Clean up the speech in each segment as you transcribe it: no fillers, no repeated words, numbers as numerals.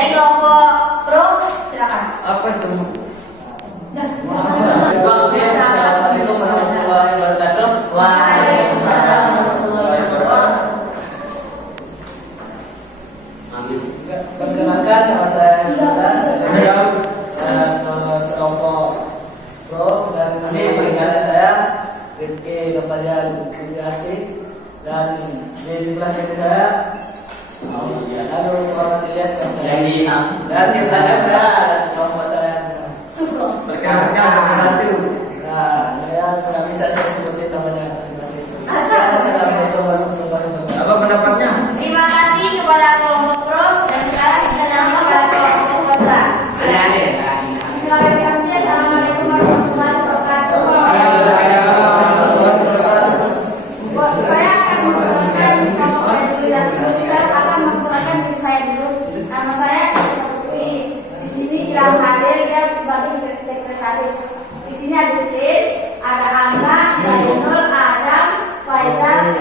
Dari kelompok pro, silakan. Apa itu? Assalamualaikum warahmatullahi wabarakatuh. Waalaikumsalam. Perkenalkan, nama saya kelompok pro dan berikan saya Rifki Kepadan Kusiasi dan di sebelah kiri saya Halo Muhammad Ilyas dan di belakang saya kelompok saya Perkenalkan. Nah, saya nggak bisa saya sebutin namanya masing-masing. Assalamualaikum warahmatullahi wabarakatuh. Apa pendapatnya? Terima kasih kepada kelompok pro dan sekarang kita lanjut ke kelompok kontra. Assalamualaikum warahmatullahi wabarakatuh. Saya akan memperkenalkan kelompok Febri dan saya akan memperkenalkan diri saya dulu. Nama saya Putri. Di sini Ilham hadir dia sebagai sekretaris. Di sini ada Steve, ada Angga, Zainul, Adam, Faizal,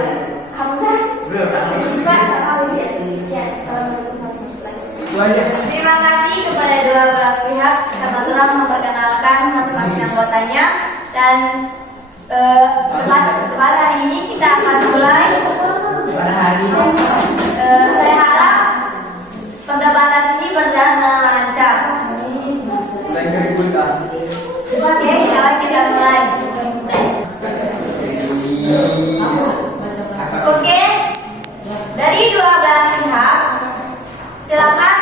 Hamzah, juga sama Widya. Assalamualaikum warahmatullahi wabarakatuh. Terima kasih kepada dua belah pihak karena telah memperkenalkan masing-masing anggotanya dan pada hari ini kita akan mulai. Saya harap perdebatan ini berjalan dengan lancar. Oke, sekarang kita mulai. Oke, dari dua belah pihak, silakan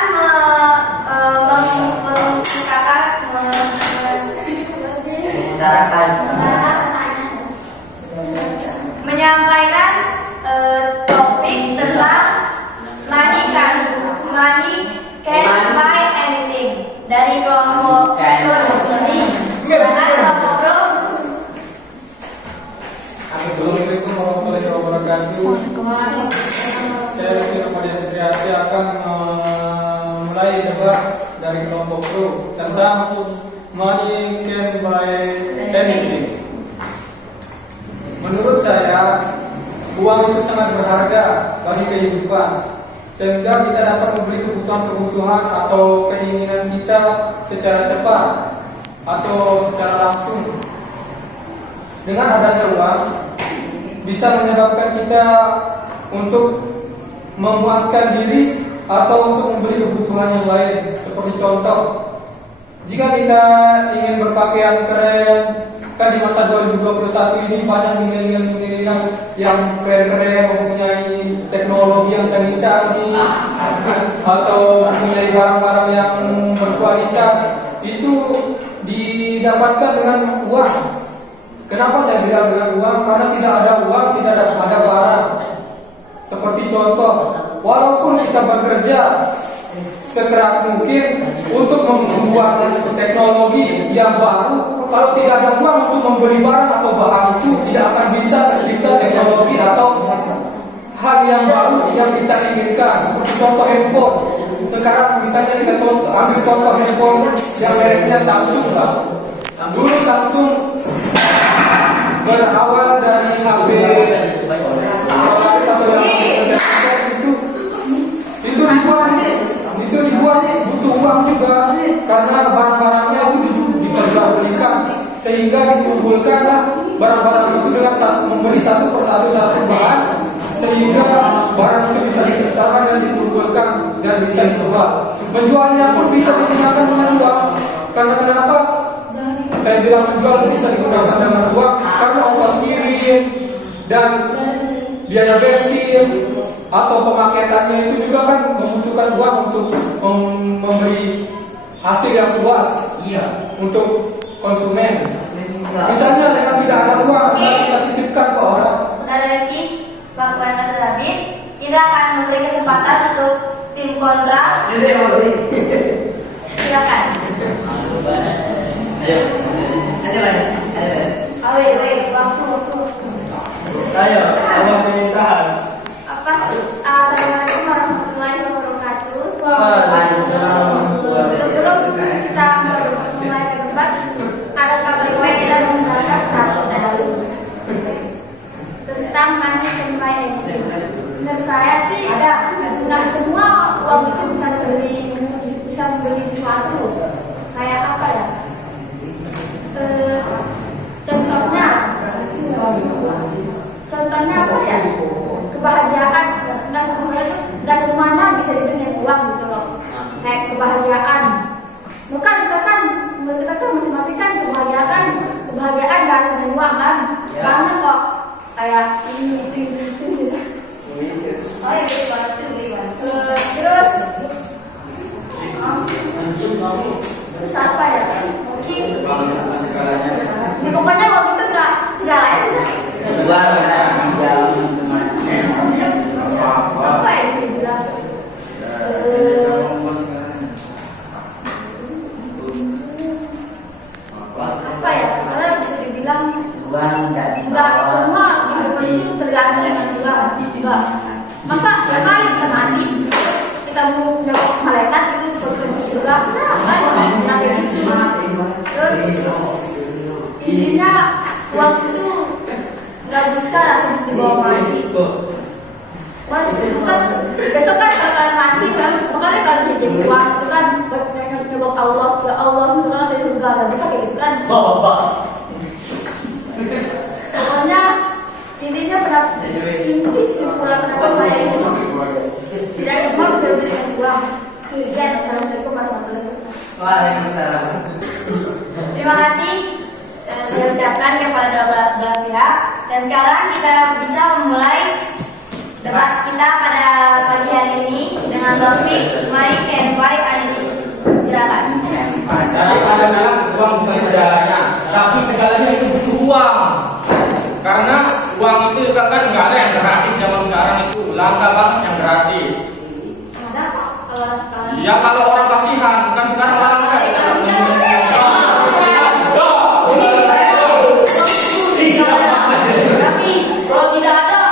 menyampaikan topik tentang money can buy anything dari kelompok pro. Silakan kelompok pro. Assalamualaikum warahmatullahi wabarakatuh. Saya Rifki Kepadan Kusiasi akan mulai debat dari kelompok pro tentang money can buy anything. Menurut saya, uang itu sangat berharga bagi kehidupan, sehingga kita dapat membeli kebutuhan-kebutuhan atau keinginan kita secara cepat atau secara langsung. Dengan adanya uang, bisa menyebabkan kita untuk memuaskan diri atau untuk membeli kebutuhan yang lain. Seperti contoh, jika kita ingin berpakaian keren, kan di masa 2021 ini banyak milenial yang keren-keren, mempunyai teknologi yang canggih-canggih atau mempunyai barang-barang yang berkualitas, itu didapatkan dengan uang. Kenapa saya bilang dengan uang? Karena tidak ada uang, tidak ada barang. Seperti contoh, walaupun kita bekerja sekeras mungkin untuk membuat teknologi yang baru, kalau tidak ada uang untuk membeli barang atau barang itu, tidak akan bisa tercipta teknologi atau hal yang baru yang kita inginkan. Seperti contoh handphone. Sekarang misalnya kita ambil contoh handphone yang mereknya Samsung lah. Dulu Samsung berawal dari HP itu dibuat butuh uang juga, karena barang-barangnya itu diperjualbelikan, sehingga dikumpulkanlah barang-barang itu dengan membeli satu persatu bahan, sehingga barang itu bisa diciptakan dan dikumpulkan dan bisa dijual. Menjualnya pun bisa digunakan dengan uang. Karena kenapa? Saya bilang menjual bisa digunakan dengan uang, karena ongkos kirim dan biaya bensin atau pemaketannya itu juga kan membutuhkan uang untuk memberi hasil yang puas untuk konsumen. Misalnya dengan tidak ada uang, kita titipkan ke orang. Saudara Rifki, waktu Anda sudah habis. Kita akan memberi kesempatan untuk tim kontra. Silakan. Ayo, apa pemerintahan? Assalamualaikum warahmatullahi wabarakatuh. Sebelum kita mulai berdebat, ada kabar baik dari masyarakat tentang money can buy anything. Menurut saya sih nggak semua uang itu bisa beli intinya uang itu nggak bisa dibawa mati. Bukan besok kan kalau kalian mati kan, makanya kalian jadi uang itu kan buat nyebok Allah, ya Allah enggak saya surga, dan bisa kayak gitu kan. Pokoknya intinya inti simpulan kenapa saya itu tidak cuma benar-benar uang. Sekian, assalamualaikum warahmatullahi wabarakatuh. Waalaikumsalam. Terima kasih saya ucapkan kepada belah pihak. Dan sekarang kita bisa memulai debat kita pada pagi hari ini dengan topik My Can Buy Anything. Silakan. Daripada bilang uang bukan segalanya, tapi segalanya itu butuh uang. Karena uang itu kan nggak ada yang gratis zaman sekarang, itu langka banget yang gratis. Ada kalau Ya kalau orang kasihan, kan sekarang langka. tapi kalau tidak ada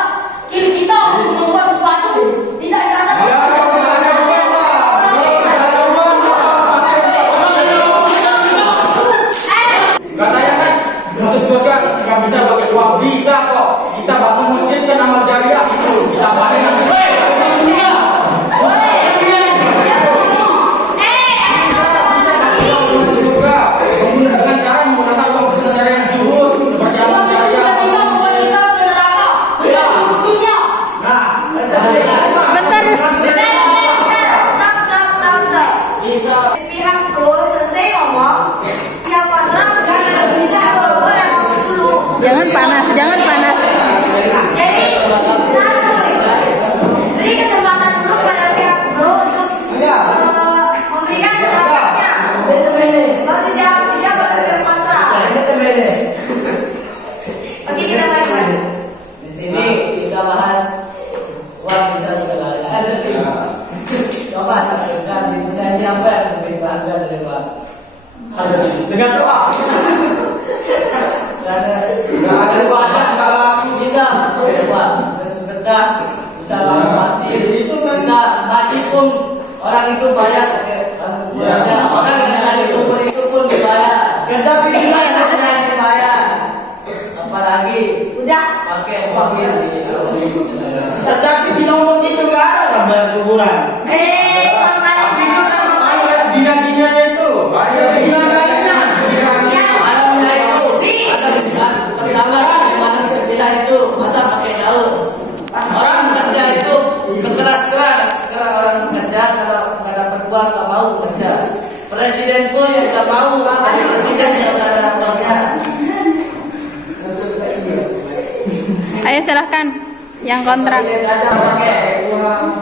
kita membuat sesuatu tidak ada. Katanya kan masuk surga nggak bisa pakai uang, bisa kok. Kita bangun masjid kan amal jariah itu, kita panen nasi. Pihak pro selesai ngomong, pihak kontra bisa dulu. Jangan panas, jangan panas. Jadi satu, beri kesempatan dulu pada pihak pro untuk memberikan pendapatnya. Baru siapa pihak kontra. Oke, kita mulai. Di sini kita bahas uang bisa segalanya. Coba kita ditanya apa yang lebih bangga dari uang? Dengan doa. Nggak ada uang segala bisa uang bersedekah, bisa mati, bisa mati pun orang itu bayar pakai orang yang di kubur itu pun dibayar. Tapi yang dibayar, apalagi Udah. pakai uang ini. Tetapi di nomor itu nggak ada orang bayar kuburan. Kalau kalian Itu kan ada dina-dinanya itu. Ada dina-dinanya. Pertama, gimana sebilah itu masa pakai daun? Orang kerja itu sekeras-keras. Sekarang orang kerja kalau nggak dapat uang nggak mau kerja. Presiden pun yang nggak mau, presiden yang nggak ada uangnya. Ayo silahkan yang kontra. Aja pakai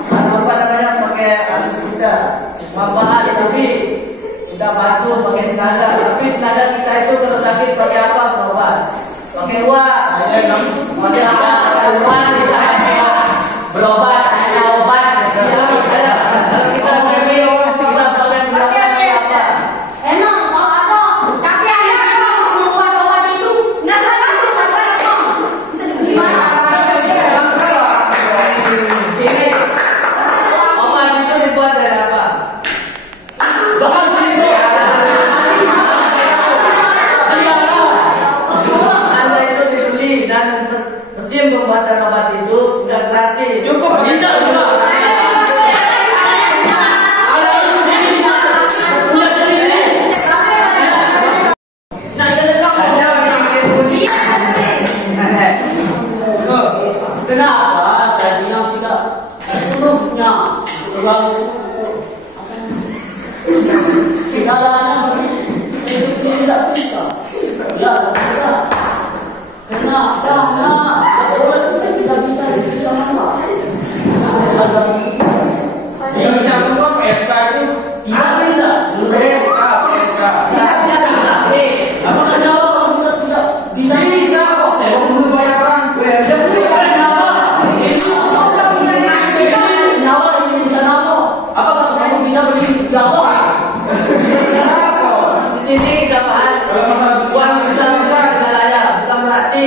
apa namanya pakai kita manfaat, tapi kita bantu pakai tenaga. Tapi tenaga kita itu kalau sakit pakai apa? Berobat. Pakai uang. Model ada uang kita berobat, ada obat. Kalau kita pakai uang kita pakai apa? emang kalau ada, tapi ada membuat obat itu nggak salah tuh, nggak salah kok. Bisa dibeli mana? Ini obat itu dibuat dari apa? Bahan kimia. Anda itu dibeli dan mesin pembuatan obat itu nggak gratis. Cukup tidak. Kenapa saya bilang tidak seluruhnya uang segalanya itu tidak bisa, tidak bisa. Karena obat itu tidak bisa dibeli sama uang. Yang bisa mengukur PSK itu Tidak bisa. PSK. Tidak bisa. Apakah nyawa kalau tidak bisa? Bisa kok, saya mau menunggu banyak orang. Nyawa ini bisa nyawa. Apakah kamu bisa beli nyawa? Di sini kita bahas uang bisa bukan segalanya, bukan berarti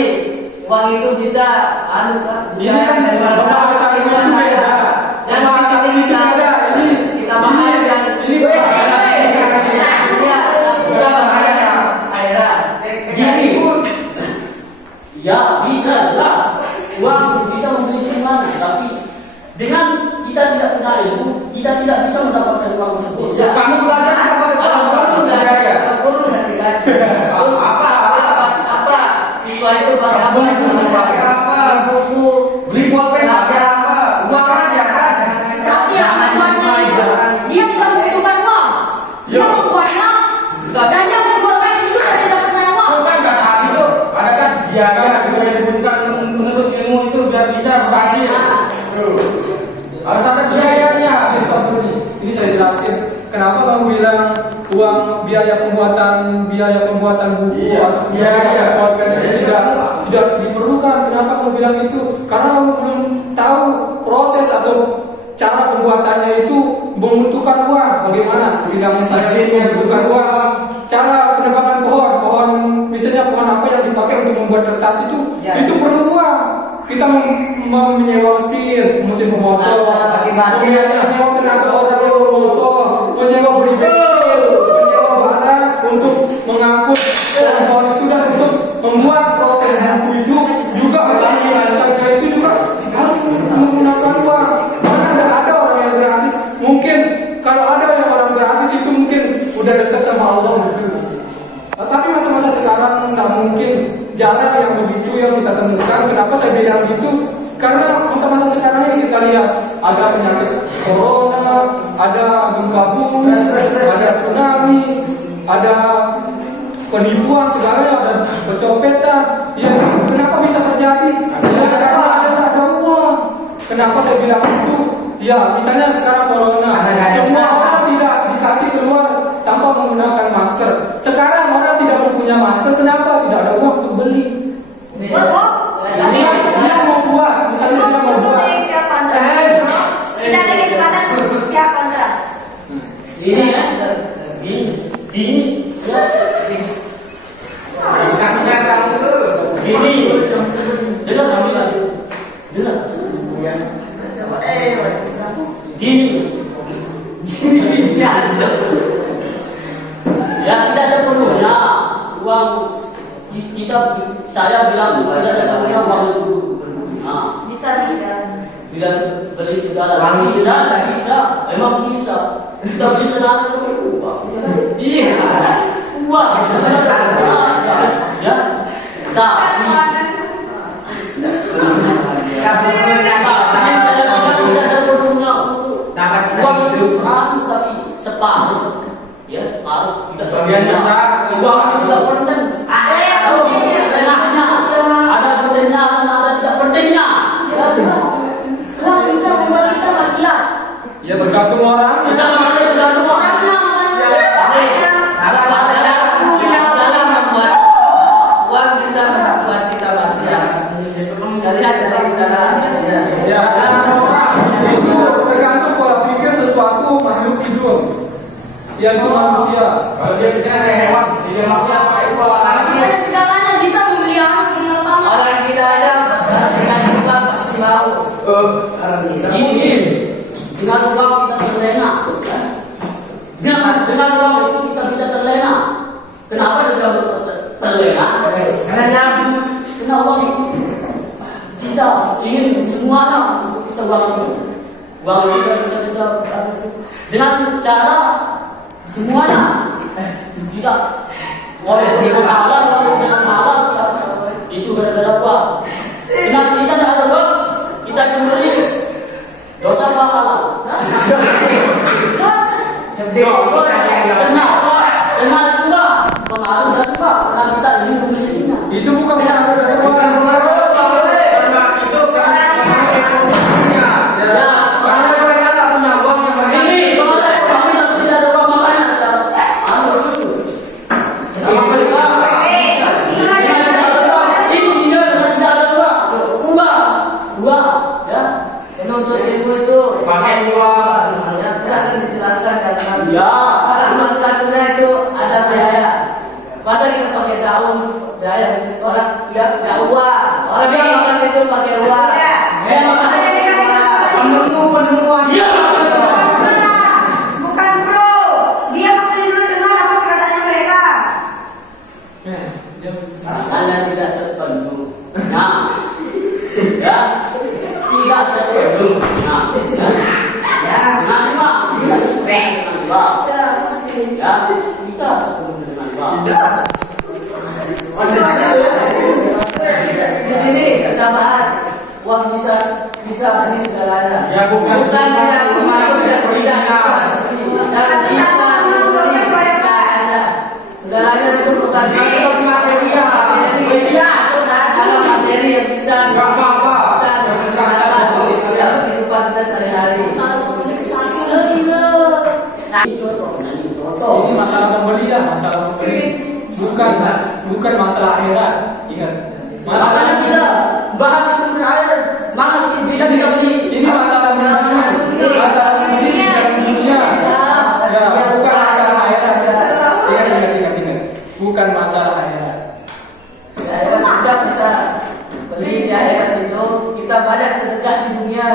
uang itu bisa Ini kan daripada bahasa ini kan beda. dan di sini kita bahas yang Ini kita bahas akhirat. Gini, Kenapa kamu bilang uang biaya pembuatan buku atau biaya itu tidak diperlukan? Kenapa kamu bilang itu? Karena kamu belum tahu proses atau cara pembuatannya itu membutuhkan uang. Bagaimana? Bidang saya membutuhkan uang. Cara penebangan pohon, misalnya pohon apa yang dipakai untuk membuat kertas itu perlu uang. Kita menyewa mesin pemotong, menyewa tenaga orang yang memotong, menyewa berikel, menyewa barang untuk mengangkut pohon itu dan untuk membuat proses buku itu juga menjelaskannya itu juga harus menggunakan uang. Karena ada orang yang gratis. Mungkin kalau ada yang orang gratis itu mungkin udah dekat sama Allah gitu. Tapi masa-masa sekarang nggak mungkin, jarang yang begitu yang kita temukan. Kenapa saya bilang gitu? Karena masa-masa sekarang ini kita lihat ada penyakit corona, ada gempa bumi, ada tsunami, ada penipuan segalanya, ada pencopetan. Ya, kenapa bisa terjadi? Ya, karena ada uang. Kenapa saya bilang itu? Ya, misalnya sekarang corona, semua orang tidak dikasih keluar tanpa menggunakan masker. Sekarang orang tidak mempunyai masker, kenapa? Tidak ada uang untuk beli. Dia mau buat, misalnya dia mau buat. Tidak ada kesempatan pihak kontra. Ini ya, ini. Kasihnya kamu tuh. Gini, dengar kami lagi, dengar. Gini, ya tidak sepenuhnya uang kita. Saya bilang tidak sepenuhnya uang itu. Nah, Bisa. tidak beli segala. Bisa, emang bisa. Kita beli tenaga itu uang. Iya, uang sebenarnya. Ya, tapi uang itu harus tapi separuh, ya separuh. Tidak sebagian besar uang itu tidak penting. Tengahnya ada pentingnya dan ada tidak pentingnya. Uang bisa membuat kita maksiat. Ya tergantung orang. Tergantung orang. Ada masalah membuat uang bisa membuat kita maksiat. Lihat dari cara. Ya, itu tergantung pola pikir sesuatu makhluk hidup, yaitu manusia. Kalau dia pikir ada hewan, dia manusia pakai pola Tidak segalanya bisa membeli anak ini apa? Orang kita aja dikasih uang pasti mau. Gini, dengan uang kita terlena. Dengan uang itu kita bisa terlena. Kenapa kita terlena? Karena uang itu kita ingin semuanya untuk kita uang itu. Uang itu kita bisa dengan cara semuanya. Kita boleh dengan halal, dengan halal itu gara-gara uang. Dengan kita tidak ada uang, kita cemberi. Dosa apa halal? Kenal juga pengaruh dari uang. Karena kita ingin memilikinya. Itu bukan pengaruh dari uang. Masa kita pakai daun daya di sekolah? Ya uang. Orang yang makan itu pakai uang. Ya makan penemuan. Ya. Bukan bro. Dia makan dulu dengan apa produknya mereka. Anda tidak sepenuh. Nah, ya tidak sepenuh. Nah, ya. Nah, tidak sepenuh. Ya, kita sepenuh dengan uang. Di sini kita bahas uang bisa ini segalanya. Ya, bukan tidak termasuk dan tidak bisa seperti dan bisa ada segalanya itu bukan materi yang bisa kehidupan kita sehari-hari. Ini masalah pembelian, masalah pembeli, bukan masalah akhirat. Ingat, Makanya kita bahas itu berakhir. Mana bisa kita beli? ini masalah pembeli, masalah pembeli di dalam dunia. Ya, bukan masalah akhirat. Ingat, bukan masalah akhirat. Di akhirat kita bisa beli di akhirat itu. Kita banyak sedekah di dunia.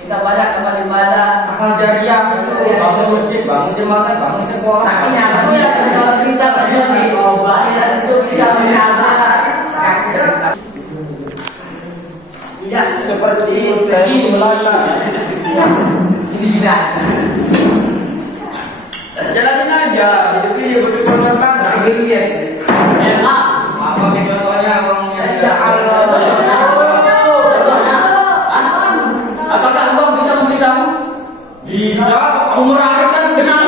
Kita banyak amal ibadah. Amal jariah itu bangun masjid, bangun jembatan, bangun sekolah. Tapi yang itu yang menjual kita pasti di akhirat itu bisa menambah. Tidak seperti dari Melaka. Ini tidak. Jalanin aja, hidup ini berkorban mana? Enak. Apa contohnya orang Ya Allah. Apakah engkau bisa membeli kamu? bisa umur akhir kan benar.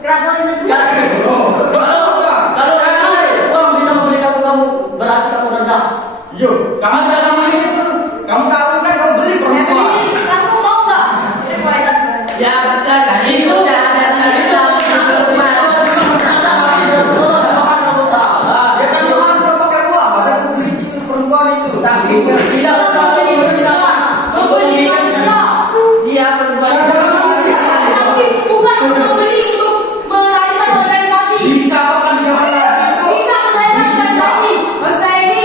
Kenapa ini? Kalau engkau bisa membeli kamu berarti kamu rendah. Yo, kamu udah sama itu. Kamu tahu kan kamu beli perempuan. Kamu mau nggak? Ya bisa kan? Itu udah ada Islam. Ya kan Tuhan sudah pakai uang, maka aku beli perempuan itu. Tapi tidak pasti tidak. Membeli manusia. Dia perempuan. Tapi bukan membeli itu melahirkan organisasi. Bisa apa kan di mana? Bisa melahirkan organisasi. Masa ini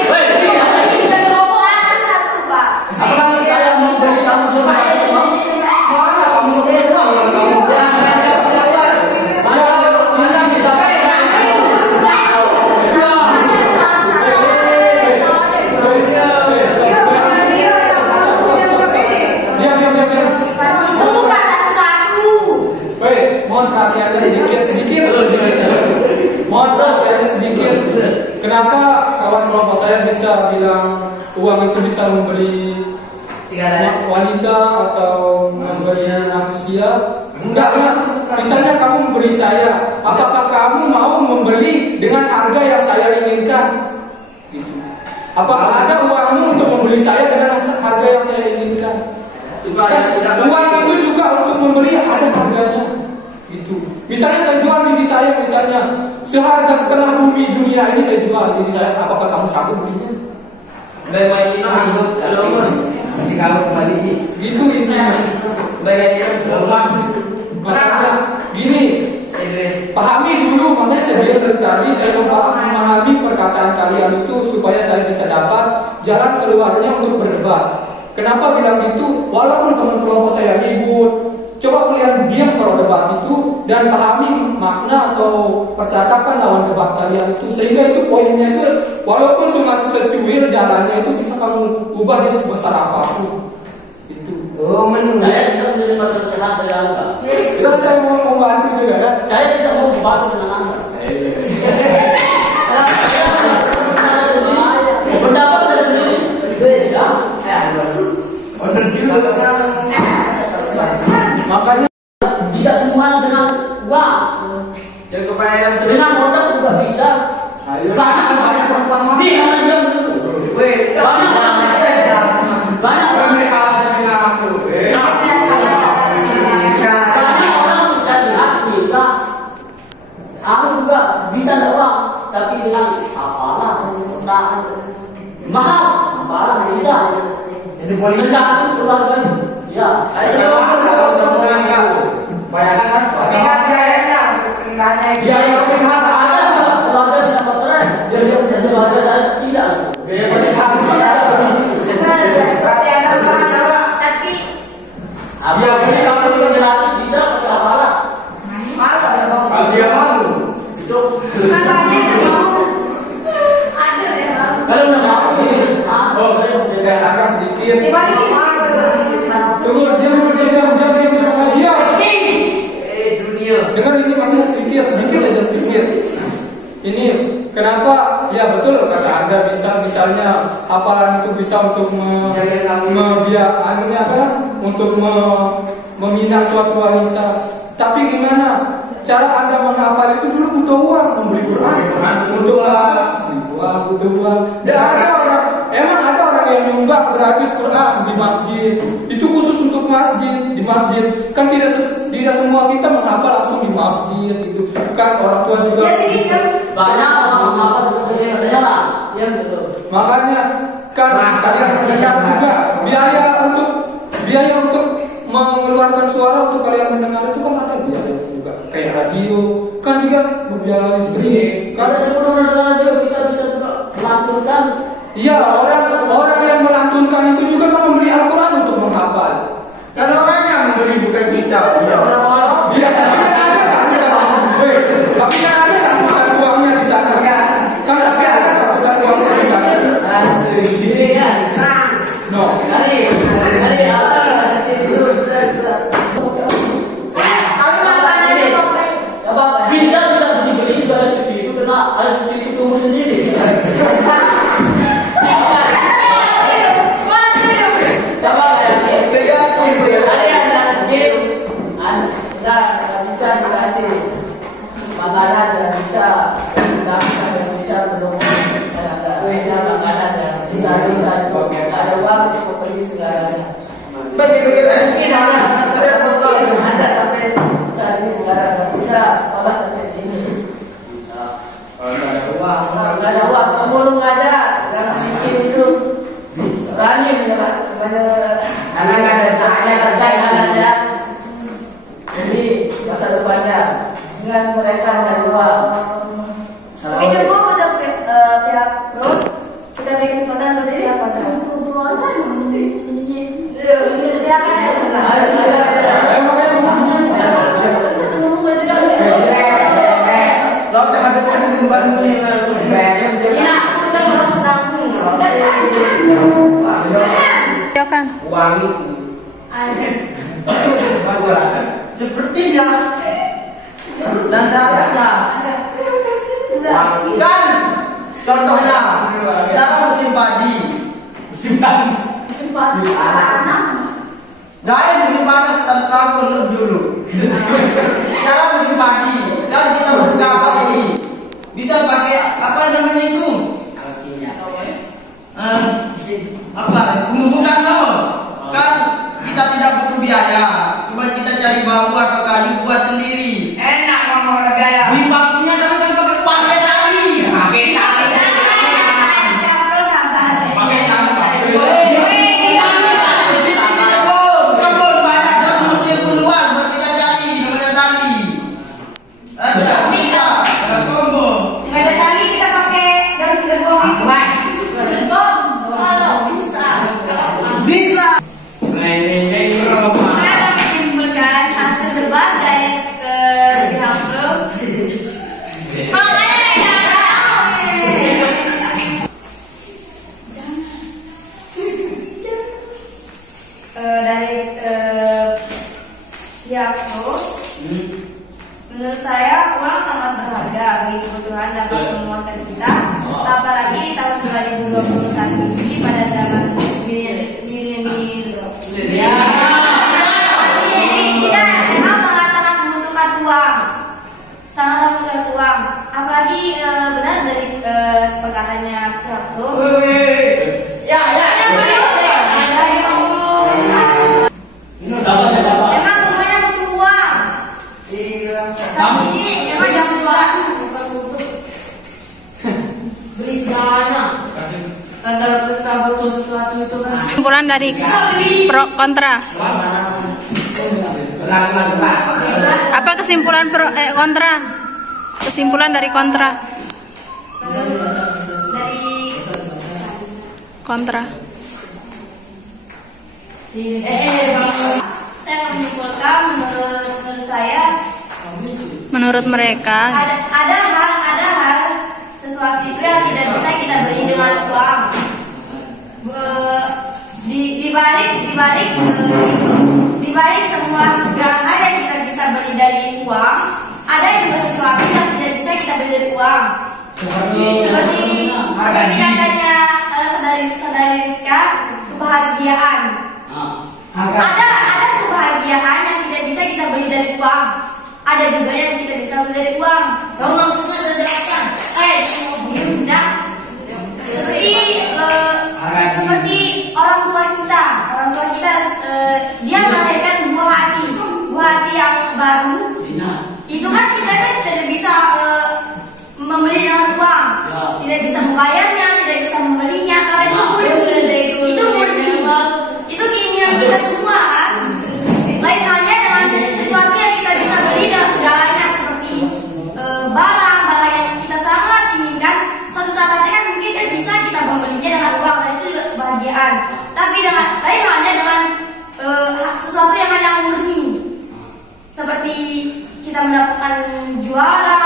kita rombongan satu pak. Apakah saya mau beli kamu juga? Mana kamu punya uang yang kamu Mana bisa? Itu bukan satu-satu. Woi, mohon perhatiannya sedikit. Mohon perhatiannya sedikit. Kenapa kawan kelompok saya bisa bilang uang itu bisa membeli wanita atau membeli manusia? Enggak lah. Misalnya kamu membeli saya, apakah kamu mau membeli dengan harga yang saya inginkan? Gitu. Apakah ada uangmu untuk membeli saya dengan harga yang saya inginkan? Uang itu juga untuk membeli ada harganya. Gitu. Misalnya saya jual diri saya, misalnya seharga setengah bumi dunia ini saya jual diri saya, apakah kamu sanggup belinya? Baik ini masuk Solomon. Nanti kalau kembali Gitu intinya. baik ini Solomon. Makanya gini, pahami dulu, makanya saya bilang dari tadi saya memahami perkataan kalian itu supaya saya bisa dapat jalan keluarnya untuk berdebat. Kenapa bilang gitu? Walaupun teman kelompok saya ribut, coba kalian diam kalau debat itu dan pahami makna atau percakapan lawan debat kalian itu, sehingga itu poinnya itu walaupun cuma secuil jalannya itu bisa kamu ubah dia sebesar apapun. Itu. Oh, Saya tidak menerima nasihat dari Anda. Kita saya mau membantu juga kan? Saya tidak mau membantu dengan Anda. Pendapat saya sendiri beda. Makanya Tidak semua dengan uang, Jangan kebayang dengan modal juga bisa. Banyak perempuan mati karena dia banyak orang bisa lihat nikah. Aku juga bisa dakwah, tapi dengan apalah mahal, apalah bisa. Jadi polisi. Tergantung keluarganya. Ya. Bayangkan kan? Tapi kan biayanya, pernikahannya itu. Ya, yang ada juga keluarga sudah bercerai. Dia bisa menjadi keluarga saya tidak. Berarti ada usaha. Tapi Ya, ini kalau kita gratis bisa pakai apalah. Kalau dia malu. Itu. katanya mau ada deh bang. Kalau nggak mau ini. saya sangka sedikit. Dibalikin. Tunggu, diam sama dia. Dunia. Dengar ini makanya sedikit. Ini kenapa? Ya betul kata Anda bisa misalnya hafalan itu bisa untuk untuk meminang suatu wanita. Tapi gimana? Cara Anda menghafal itu dulu butuh uang, membeli Quran, butuh uang. Dan emang ada orang yang nyumbang gratis Quran di masjid. Itu khusus untuk masjid, di masjid. Kan tidak semua kita menghafal masjid itu kan orang tua juga. Ya sini kan. Banyak orang apa katanya lah. Iya betul. Makanya kan saya juga biaya untuk mengeluarkan suara untuk kalian mendengar itu kan ada biaya juga, kayak radio kan juga biaya listrik. Kalau sebelum mendengar radio kita bisa melantunkan. Iya, orang yang melantunkan itu juga kan membeli Al-Quran untuk menghafal. Kan orang yang membeli bukan kita. Iya, tapi kan ada satukan uangnya di sana. Kan tapi ada satukan uangnya di sana. Sendiri kan. No. Dari apa? Bisa kita dibeli pada susu itu karena ada susu itu tumbuh sendiri. Coba ada yang kecil, bisa dikasih makanan dan bisa bisa menunggu makanan dan sisa-sisa itu ada uang cukup pergi segalanya. Ada sampai besar ini sekarang nggak bisa sekolah sampai sini. Nggak ada uang, pemulung nggak ada, yang miskin itu berani karena nggak ada usahanya kerja ada. Jadi masa depannya dengan mereka nggak ada uang. Oke, cukup untuk pihak pro. Kita beri kesempatan untuk pihak kontra. Silakan. Kan? Uang itu sepertinya dan seharusnya kan contohnya sekarang musim padi dari musim panas tahun dulu sekarang musim padi kan kita buka apa ini bisa pakai apa namanya itu apa menghubungkan kan kita tidak butuh biaya, cuma kita cari bambu atau kayu buat sendiri. Enak ngomong biaya. Di bambunya kan pakai tali. Kebun banyak dalam musim puluhan buat kita cari namanya tali. Ada kita, ada combo. Nggak ada tali kita pakai daun gerbong itu. Bisa. Kita menyimpulkan hasil debat dari pihak pro. Dari pihak pro, menurut saya uang sangat berharga bagi kebutuhan dapat memuaskan kita, apalagi di tahun 2021 ini pada zaman kita memang sangat-sangat membutuhkan uang, sangat-sangat membutuhkan uang. Apalagi benar dari perkataannya pihak pro. Memang semuanya butuh uang. Saat ini memang yang bukan butuh beli segalanya. Kalau kita butuh sesuatu itu kan. Kesimpulan dari pro kontra. Apa kesimpulan pro kontra? Kesimpulan dari kontra. Dari Kontra. Saya akan menyimpulkan menurut saya Menurut mereka, ada hal sesuatu itu yang tidak bisa kita beli dengan uang. Di balik semua segala hal yang kita bisa beli dari uang, ada juga sesuatu yang tidak bisa kita beli dari uang. Seperti katanya saudari Rizka, kebahagiaan. Ada kebahagiaan yang tidak bisa kita beli dari uang. Ada juga yang kita bisa beli dari uang. Kamu maksudnya saya jelaskan? Tidak. Seperti orang tua kita dia melahirkan buah hati hati yang baru, itu kan kita kan tidak bisa membeli dengan uang, tidak bisa membayarnya, tidak bisa membelinya karena itu murni, itu keinginan kita semua kan. Lain halnya dengan sesuatu yang kita bisa beli dengan segalanya seperti barang-barang yang kita sangat inginkan. Suatu saat nanti kan mungkin kan bisa kita membelinya dengan uang dan itu juga kebahagiaan. Tapi dengan lain halnya dengan sesuatu yang hanya murni, seperti kita mendapatkan juara,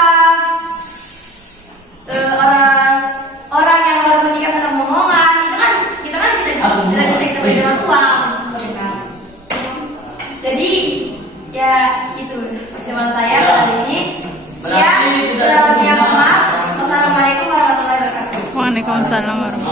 orang yang baru menikah dengan momongan, itu kan kita tidak bisa kita beli dengan uang. Jadi ya itu percakapan saya kali ini. Sekian, selamat malam. Wassalamualaikum warahmatullahi wabarakatuh. Waalaikumsalam warahmatullahi wabarakatuh.